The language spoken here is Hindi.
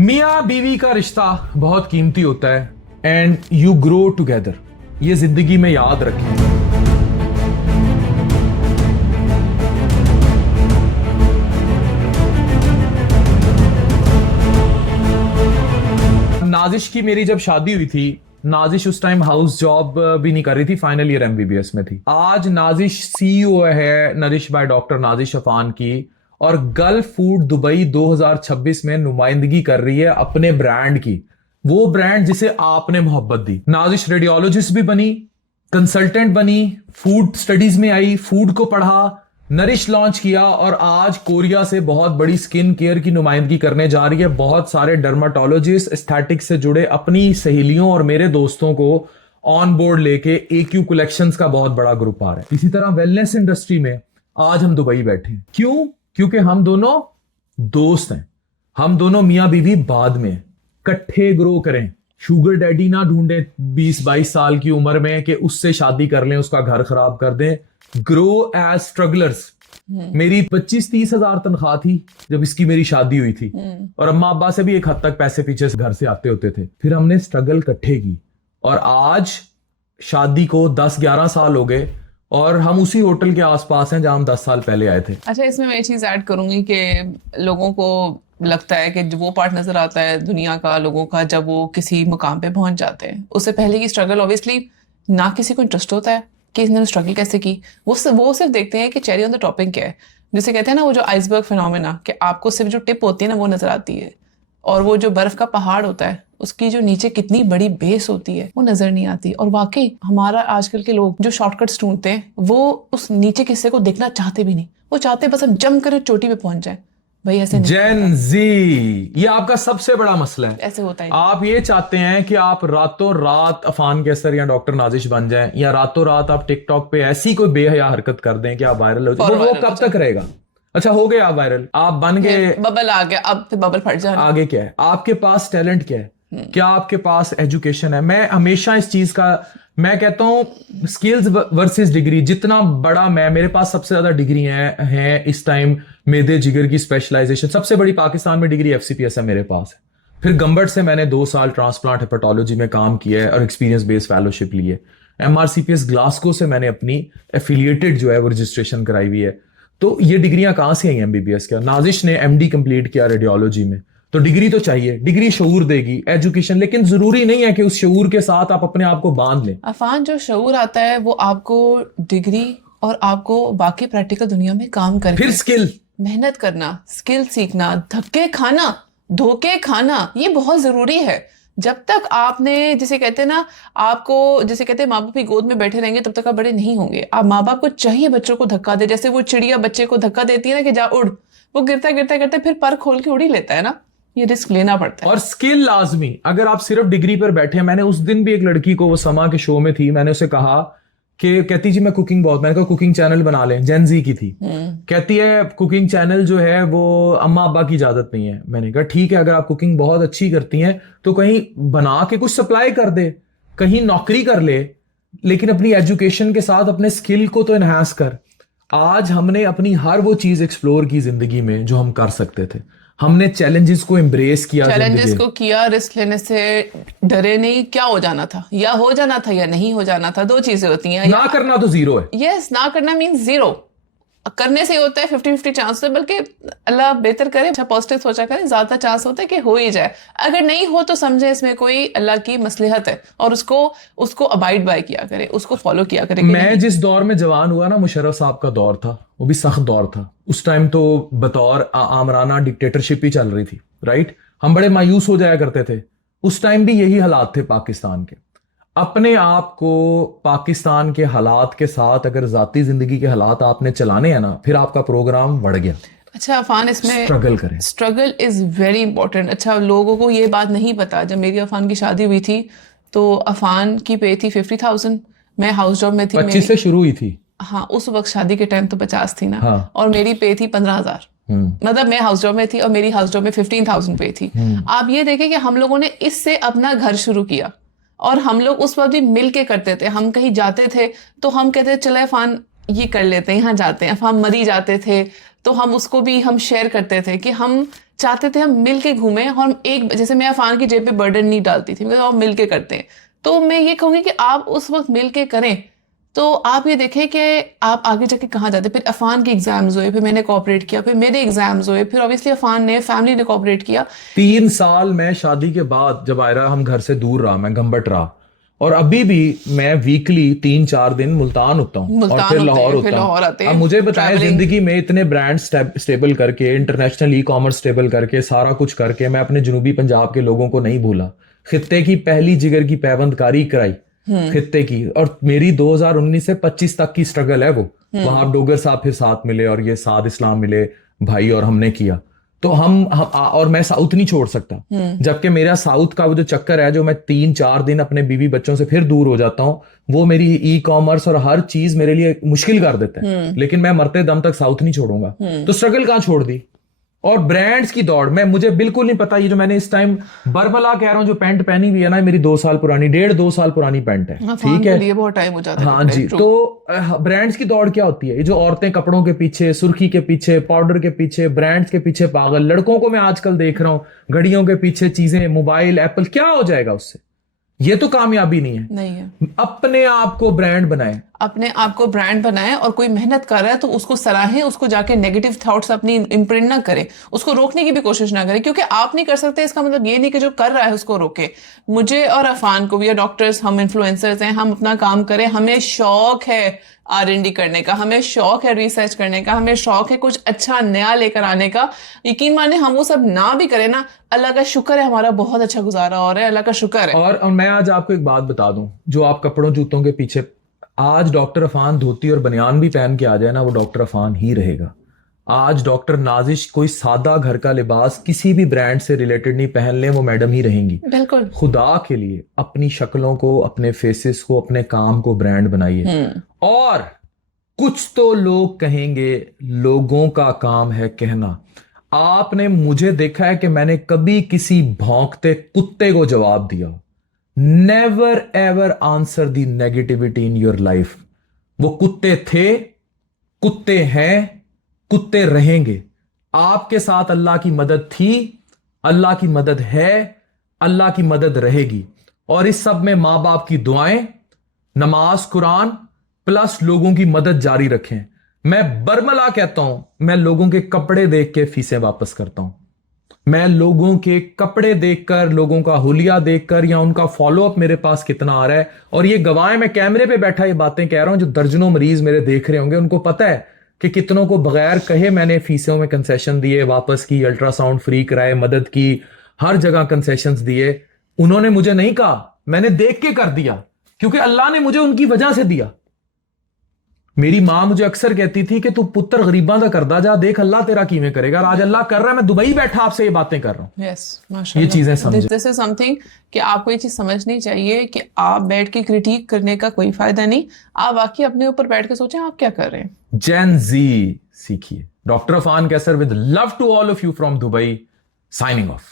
मियाँ बीवी का रिश्ता बहुत कीमती होता है एंड यू ग्रो टुगेदर। ये जिंदगी में याद रखें। नाजिश की मेरी जब शादी हुई थी, नाजिश उस टाइम हाउस जॉब भी नहीं कर रही थी, फाइनल ईयर एमबीबीएस में थी। आज नाजिश सीईओ है nourish by doctor Nazish Afan की, और गल्फ फूड दुबई 2026 में नुमाइंदगी कर रही है अपने ब्रांड की, वो ब्रांड जिसे आपने मोहब्बत दी। नाजिश रेडियोलॉजिस्ट भी बनी, कंसल्टेंट बनी, फूड स्टडीज में आई, फूड को पढ़ा, नरिश लॉन्च किया और आज कोरिया से बहुत बड़ी स्किन केयर की नुमाइंदगी करने जा रही है। बहुत सारे डर्माटोलॉजिस्ट, एस्थेटिक्स से जुड़े अपनी सहेलियों और मेरे दोस्तों को ऑन बोर्ड लेके AQ कलेक्शंस का बहुत बड़ा ग्रुप आ रहा है। इसी तरह वेलनेस इंडस्ट्री में आज हम दुबई बैठे हैं। क्यों? क्योंकि हम दोनों दोस्त हैं, हम दोनों मियाँ बीवी बाद में इकट्ठे ग्रो करें। शुगर डैडी ना ढूंढे 20-22 साल की उम्र में कि उससे शादी कर लें, उसका घर खराब कर दें। Grow as strugglers. मेरी 25-30 हजार तनख्वाह थी जब इसकी मेरी शादी हुई थी, और अम्मा अब्बा से भी एक हद तक पैसे पीछे घर से आते होते थे। फिर हमने स्ट्रगल इकट्ठे की और आज शादी को 10-11 साल हो गए और हम उसी होटल के आसपास हैं जहां हम 10 साल पहले आए थे। अच्छा, इसमें मैं ये चीज ऐड करूंगी कि लोगों को लगता है कि वो पार्ट नजर आता है दुनिया का लोगों का जब वो किसी मुकाम पे पहुंच जाते हैं, उससे पहले की स्ट्रगल ऑब्वियसली ना किसी को इंटरेस्ट होता है कि इसने स्ट्रगल कैसे की। वो सिर्फ देखते हैं कि चेरी ऑन द टॉपिक क्या है, जिसे कहते हैं ना वो जो आइसबर्ग फिनोमेना, कि आपको सिर्फ जो टिप होती है ना वो नजर आती है, और वो जो बर्फ का पहाड़ होता है उसकी जो नीचे कितनी बड़ी बेस होती है वो नजर नहीं आती। और वाकई हमारा आजकल के लोग जो शॉर्टकट्स ढूंढते हैं वो उस नीचे के हिस्से को देखना चाहते भी नहीं, वो चाहते बस हम जम कर चोटी पे पहुंच जाए। भाई ऐसे नहीं, जेन जी, ये आपका सबसे बड़ा मसला है। ऐसे होता है। आप ये चाहते हैं कि आप रातों रात अफान कैसर या डॉक्टर नाजिश बन जाएं, या रातों रात आप टिकटॉक पे ऐसी कोई बेहया हरकत कर दें कि आप वायरल हो जाए। वो कब तक रहेगा? अच्छा, हो गए आप वायरल, आप बन गए, बबल आ गया, अब फिर बबल फट जाए। आगे क्या है? आपके पास टैलेंट क्या है? क्या आपके पास एजुकेशन है? मैं हमेशा इस चीज का मैं कहता हूं स्किल्स वर्सेस डिग्री। जितना बड़ा मेरे पास सबसे ज्यादा डिग्री है इस टाइम मेदे जिगर की स्पेशलाइजेशन, सबसे बड़ी पाकिस्तान में डिग्री FCPS है मेरे पास है। फिर गंबट से मैंने 2 साल ट्रांसप्लांट हेपेटोलॉजी में काम किया है और एक्सपीरियंस बेस्ड फेलोशिप ली है। MRCPS ग्लासगो से मैंने अपनी एफिलिएटेड जो है वो रजिस्ट्रेशन कराई हुई है। तो ये डिग्रियां कहां से आई MBBS का? नाजिश ने MD कंप्लीट किया रेडियोलॉजी में, तो डिग्री तो चाहिए, डिग्री शऊर देगी, एजुकेशन, लेकिन जरूरी नहीं है कि उस शऊर के साथ आप अपने आप को बांध लें। अफान, जो शऊर आता है वो आपको डिग्री और आपको बाकी प्रैक्टिकल दुनिया में काम करके, फिर स्किल, मेहनत करना, स्किल सीखना, धक्के खाना, धोखे खाना, ये बहुत जरूरी है। जब तक आपने, जिसे कहते हैं ना, आपको जिसे कहते हैं माँ बाप की गोद में बैठे रहेंगे तब तक आप बड़े नहीं होंगे। आप माँ बाप को चाहिए बच्चों को धक्का दे, जैसे वो चिड़िया बच्चे को धक्का देती है ना कि जा उड़, वो गिरता गिरता गिरता फिर पर खोल के उड़ ही लेता है ना। ये रिस्क लेना पड़ता है। और स्किल लाजमी। अगर आप सिर्फ डिग्री पर बैठे हैं, मैंने उस दिन भी एक लड़की को, वो समा के शो में थी, मैंने उसे कहा कि कहती जी मैं कुकिंग बहुत, मैंने कहा कुकिंग चैनल बना लें, जेनजी की थी। कहती है कुकिंग चैनल जो है वो अम्मा अब्बा की इजाजत नहीं है। मैंने कहा ठीक है, अगर आप कुकिंग बहुत अच्छी करती हैं तो कहीं बना के कुछ सप्लाई कर दे, कहीं नौकरी कर ले, लेकिन अपनी एजुकेशन के साथ अपने स्किल को तो एनहांस कर। आज हमने अपनी हर वो चीज एक्सप्लोर की जिंदगी में जो हम कर सकते थे। हमने चैलेंजेस को एम्ब्रेस किया, चैलेंजेस को किया, रिस्क लेने से डरे नहीं। क्या हो जाना था, या हो जाना था या नहीं हो जाना था, 2 चीजें होती हैं। ना करना तो जीरो है। यस, ना करना मीन्स जीरो, करने से होता है 50-50 चांस, बल्कि अल्लाह बेहतर करे, अच्छा पॉजिटिव सोचा करें, ज्यादा चांस होता है कि हो ही जाए। अगर नहीं हो तो समझे इसमें कोई अल्लाह की मसलहत है और उसको अबाइड बाय किया करे, उसको फॉलो किया करे। मैं जिस दौर में जवान हुआ ना, मुशर्रफ साहब का दौर था, वो भी सख्त दौर था। उस टाइम तो बतौर आमराना डिक्टेटरशिप ही चल रही थी, राइट? हम बड़े मायूस हो जाया करते थे। उस टाइम भी यही हालात थे पाकिस्तान के। अपने आप को पाकिस्तान के हालात के साथ अगर जाती जिंदगी के हालात आपने चलाने हैं ना, फिर आपका प्रोग्राम बढ़ गया। अच्छा अफान, इसमें स्ट्रगल करें, स्ट्रगल इज वेरी इंपॉर्टेंट। अच्छा, लोगों को ये बात नहीं पता, जब मेरी अफान की शादी हुई थी तो अफान की पे थी 50,000, मैं हाउस जॉब में थी। 25 से शुरू हुई थी। हाँ, उस वक्त शादी के टाइम तो 50 थी ना। हाँ। और मेरी पे थी 15,000। मतलब मैं हाउस जॉब में थी और मेरी हाउस जॉब में 15,000 पे थी। आप ये देखें कि हम लोगों ने इससे अपना घर शुरू किया, और हम लोग उस वक्त भी मिल के करते थे। हम कहीं जाते थे तो हम कहते चले अफान ये कर लेते हैं, यहाँ जाते हैं। हम मरी जाते थे तो हम उसको भी हम शेयर करते थे कि हम चाहते थे हम मिल के घूमें, और हम एक, जैसे मैं अफान की जेब पे बर्डन नहीं डालती थी, मतलब आप मिल के करते हैं। तो मैं ये कहूँगी कि आप उस वक्त मिल के करें, तो आप ये देखें कि आप आगे जाके कहाँ जाते। फिर अफान के एग्जाम्स हुए, फिर मैंने कोऑपरेट किया, फिर मेरे एग्जाम्स हुए, फिर ऑब्वियसली अफान ने, फैमिली ने कोऑपरेट किया। 3 साल मैं शादी के बाद जब आयरा हम घर से दूर रहा, मैं गंबट रहा, और अभी भी मैं वीकली 3-4 दिन मुल्तान होता हूँ और मुल्तान फिर होते लाहौर हैं, होता फिर लाहौर हूँ। आते अब हैं, मुझे बताएं, traveling। जिंदगी में इतने ब्रांड स्टेबल करके, इंटरनेशनल ई कॉमर्स स्टेबल करके, सारा कुछ करके, मैं अपने जनूबी पंजाब के लोगों को नहीं भूला। खित्ते की पहली जिगर की पैबंदकारी कराई खित्ते की, और मेरी 2019 से 25 तक की स्ट्रगल है वो। वहां डोगर साहब फिर साथ मिले, और ये साद इस्लाम मिले भाई, और हमने किया। तो हम और मैं साउथ नहीं छोड़ सकता, जबकि मेरा साउथ का वो जो चक्कर है, जो मैं 3-4 दिन अपने बीवी बच्चों से फिर दूर हो जाता हूं, वो मेरी ई कॉमर्स और हर चीज मेरे लिए मुश्किल कर देता है। लेकिन मैं मरते दम तक साउथ नहीं छोड़ूंगा। तो स्ट्रगल कहां छोड़ दी। और ब्रांड्स की दौड़ में मुझे बिल्कुल नहीं पता, ये जो मैंने इस टाइम बरमला कह रहा हूं, जो पैंट पहनी हुई है ना, मेरी 2 साल पुरानी, 1.5-2 साल पुरानी पैंट है, ठीक है, लिए बहुत टाइम हो जाता है। हाँ जी। तो ब्रांड्स की दौड़ क्या होती है, ये जो औरतें कपड़ों के पीछे, सुर्खी के पीछे, पाउडर के पीछे, ब्रांड्स के पीछे पागल, लड़कों को मैं आजकल देख रहा हूं घड़ियों के पीछे, चीजें, मोबाइल, एप्पल, क्या हो जाएगा उससे। ये तो कामयाबी नहीं है। नहीं है। अपने आप को ब्रांड बनाए, अपने आप को ब्रांड बनाए, और कोई मेहनत कर रहा है तो उसको सराहें, उसको जाके नेगेटिव थॉट्स अपनी इम्प्रिंट ना करे, उसको रोकने की भी कोशिश ना करे, क्योंकि आप नहीं कर सकते इसका मतलब ये नहीं कि जो कर रहा है उसको रोके। मुझे और अफान को भी, या डॉक्टर्स, हम इन्फ्लुएंसर्स हैं, हम अपना काम करें, हमें शौक है R&D करने का, हमें शौक है रिसर्च करने का, हमें शौक है कुछ अच्छा नया लेकर आने का। यकीन माने हम वो सब ना भी करें ना, अल्लाह का शुक्र है, हमारा बहुत अच्छा गुजारा हो रहा है, अल्लाह का शुक्र है। और मैं आज आपको एक बात बता दूं, जो आप कपड़ों जूतों के पीछे, आज डॉक्टर अफान धोती और बनियान भी पहन के आ जाए ना, वो डॉक्टर अफान ही रहेगा। आज डॉक्टर नाजिश कोई सादा घर का लिबास किसी भी ब्रांड से रिलेटेड नहीं पहन ले, वो मैडम ही रहेंगी। बिल्कुल। खुदा के लिए अपनी शक्लों को, अपने फेसेस को, अपने काम को ब्रांड बनाइए। और कुछ तो लोग कहेंगे, लोगों का काम है कहना। आपने मुझे देखा है कि मैंने कभी किसी भौंकते कुत्ते को जवाब दिया। Never ever answer the negativity in your life. वो कुत्ते थे, कुत्ते हैं, कुत्ते रहेंगे। आपके साथ अल्लाह की मदद थी, अल्लाह की मदद है, अल्लाह की मदद रहेगी। और इस सब में मां बाप की दुआएं, नमाज, कुरान प्लस लोगों की मदद जारी रखें। मैं बरमला कहता हूं, मैं लोगों के कपड़े देख के फीसें वापस करता हूं। मैं लोगों के कपड़े देखकर, लोगों का हुलिया देखकर, या उनका फॉलोअप मेरे पास कितना आ रहा है, और ये गवाह, मैं कैमरे पे बैठा ये बातें कह रहा हूं, जो दर्जनों मरीज मेरे देख रहे होंगे, उनको पता है कि कितनों को बगैर कहे मैंने फीसों में कंसेशन दिए, वापस की, अल्ट्रासाउंड फ्री कराए, मदद की, हर जगह कंसेशंस दिए। उन्होंने मुझे नहीं कहा, मैंने देख के कर दिया, क्योंकि अल्लाह ने मुझे उनकी वजह से दिया। मेरी मां मुझे अक्सर कहती थी कि तू पुत्र गरीबां दा करदा जा, देख अल्लाह तेरा कीमें करेगा। आज अल्लाह कर रहा है, मैं दुबई बैठा आपसे ये बातें कर रहा हूं। Yes, माशाल्लाह। ये चीजें समझे। दिस इज समथिंग कि आपको ये चीज समझनी चाहिए कि आप बैठ के क्रिटिक करने का कोई फायदा नहीं। आप वाकई अपने ऊपर बैठ के सोचें आप क्या कर रहे हैं। जेन जी सीखिए। Doctor Afan Kaiser with love to all of you from Dubai, signing of.